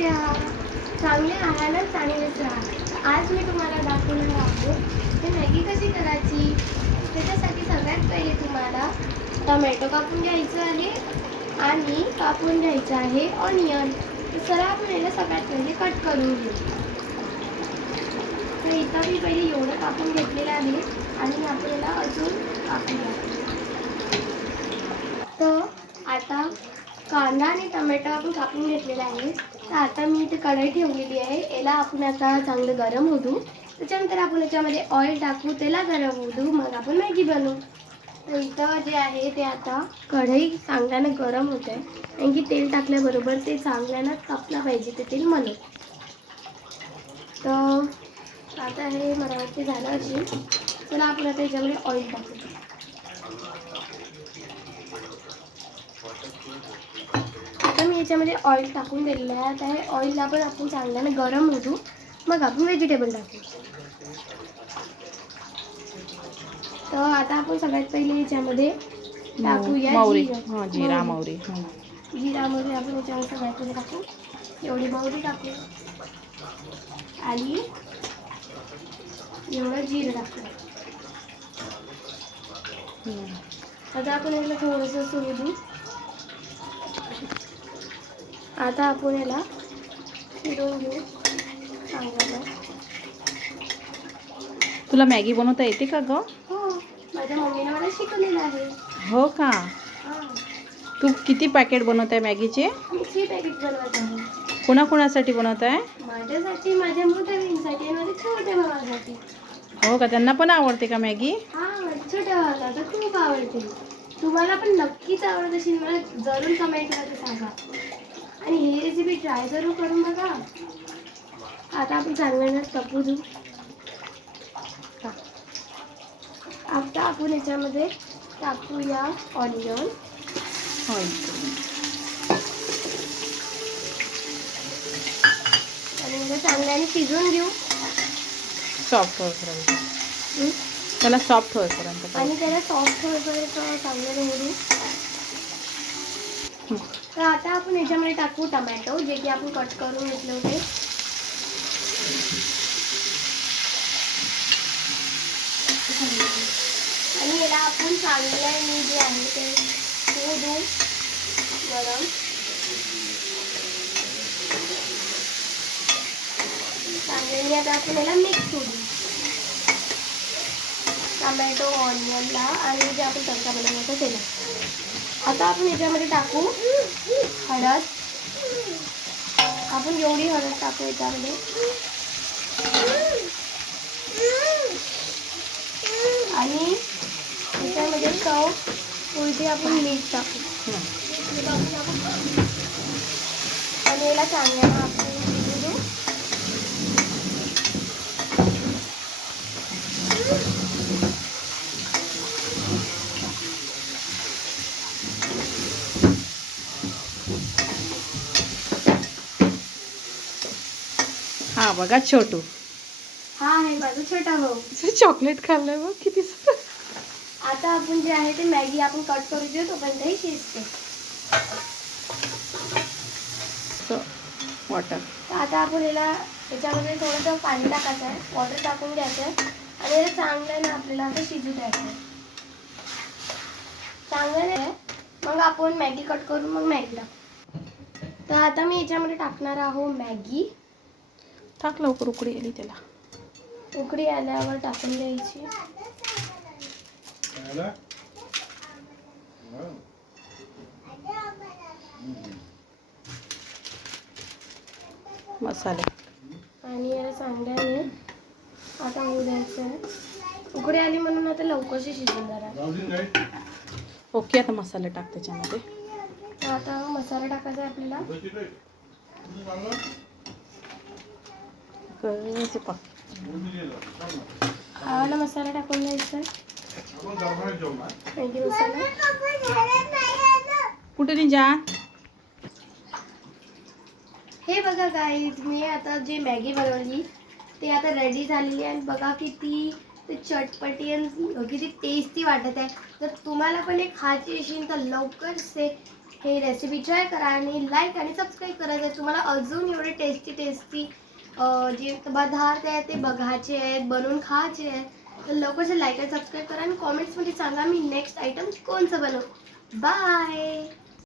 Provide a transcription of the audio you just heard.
द्या. चांगले आहार चांगलेच राहा. आज मी तुम्हाला दाखवणार आहे की मॅगी कशी करायची. त्याच्यासाठी सगळ्यात पहिले तुम्हाला टोमॅटो कापून घ्यायचं आहे आणि कापून घ्यायचं आहे ऑनियन. तर चला आपण याला सगळ्यात पहिले कट करून घेऊ. तर इथं मी पहिले एवढं कापून घेतलेलं आहे आणि आपल्याला अजून कापूया. तर आता कांदा आणि टोमॅटो आपण कापून घेतलेला आहे. तर आता मी इथे कढई ठेवलेली आहे. याला आपण आता चांगलं गरम होऊ देऊ. त्याच्यानंतर आपण याच्यामध्ये ऑइल टाकू, त्याला गरम होऊ देऊ, मग आपण मॅगी बनवू. तर इथं जे आहे ते आता कढई चांगल्यानं गरम होत आहे, कारण की तेल टाकल्याबरोबर ते चांगल्यानं तापलं पाहिजे ते तेल म्हणून. तर आता हे मला वाटते झालं असेल. चला आपण आता याच्यामध्ये ऑइल टाकू. आता मी याच्यामध्ये ऑइल टाकून दिलेलं आहे. आता हे ऑइलला पण आपण चांगल्यानं गरम होऊ, मग आपण व्हेजिटेबल टाकू. तर आता आपण सगळ्यात पहिले याच्यामध्ये टाकूया जिरा मोहरी. जिरा मोहरी आपण याच्यामध्ये सगळ्यात पहिले टाकू. एवढी मोहरी टाकू आणि एवढं जिरं टाकू. आता आपण याला थोडंसं सुरू देऊ. आता आपण याला फिरवून घेऊ चांगलं. तुला मॅगी बनवता येते का ग? हो, माझ्या मम्मीने मला शिकवलेलं आहे. हो का? हां, तू किती पॅकेट बनवत आहे मॅगीचे? मी 3 पॅकेट बनवत आहे. कोणाकोणासाठी बनवत आहे? माझ्यासाठी, माझ्या मोठ्या बहिणीसाठी आणि माझ्या छोट्या भावासाठी. हो का? त्यांना पण आवडते का मॅगी? हां, माझ्या छोट्या भावाला तर खूप आवडते. तुम्हाला पण नक्कीच आवडत असेल. मला जरूर कमेंटमध्ये सांगा आणि ही रेसिपी ट्राय जरूर करून बघा. आता आपण चांगल्यानं तपू देऊ. आता आपण याच्यामध्ये टाकूया ऑनियन. आणि याला चांगल्याने शिजवून घेऊ. सॉफ्ट होईपर्यंत. त्याला सॉफ्ट होईपर्यंत. आणि त्याला सॉफ्ट होईपर्यंत चांगलं होऊ. तर आता आपण याच्यामध्ये टाकू टोमॅटो, जे की आपण कट करून घेतले होते. आणि याला आपण चांगल्याने जे आहे ते होऊ देऊ गरम. चांगल्याने आता आपण याला मिक्स करू टोमॅटो ऑनियनला आणि जे आपण तडका बनवला होता त्याला. आता आपण याच्यामध्ये टाकू हळद. आपण एवढी हळद टाकू याच्यामध्ये. आणि याच्यामध्ये चव पुरती आपण मीठ टाकू. आणि याला चांगल्यानं आपण शिजू देऊ. हा बघा छोटू. हा आहे माझा छोटा भाऊ. चॉकलेट खाल्लंय बघ किती. आता आपण जे आहे ते मॅगी आपण कट करू देऊ, तोपर्यंत ही शिजते. वॉटर. आता आपण याच्यामध्ये थोडंसं पाणी टाकायचं आहे, वॉटर टाकून घ्यायचं आहे आणि याला चांगल्यानं आपल्याला आता शिजू द्यायचं आहे. चांगलं मग आपण मॅगी कट करून मग मॅगी टाकू. तर आता मी याच्यामध्ये टाकणार आहो मॅगी. टाक लवकर, उकडी आली त्याला. उकडी आल्यावर टाकून द्यायची. मसाले आणि याला चांगल्याने आता होऊ द्यायचं आहे. उकडी आली म्हणून आता लवकरशी शिजून जाणार. ओके, आता मसाले टाक त्याच्यामध्ये. तर आता मसाला टाकायचा आहे आपल्याला. आवाला मसाला टाकून द्यायचा आहे. मॅगी मसाला. कुठे नाही जा. हे बघा गाईज, मी आता जे मॅगी बनवली ते आता रेडी झालेली आहे. बघा किती चटपटी आणि किती टेस्टी वाटत आहे. जर तुम्हाला पण एक खायची असेल तर लवकर से हे रेसिपी ट्राय करा आणि लाईक आणि सबस्क्राईब करा. जर तुम्हाला अजून एवढे टेस्टी जे पदार्थ आहे ते बघायचे आहेत, बनवून खायचे आहेत, तर लवकर लाईक आणि सबस्क्राईब करा आणि कॉमेंट्समध्ये सांगा मी नेक्स्ट आयटम कोणचं बनवू. बाय.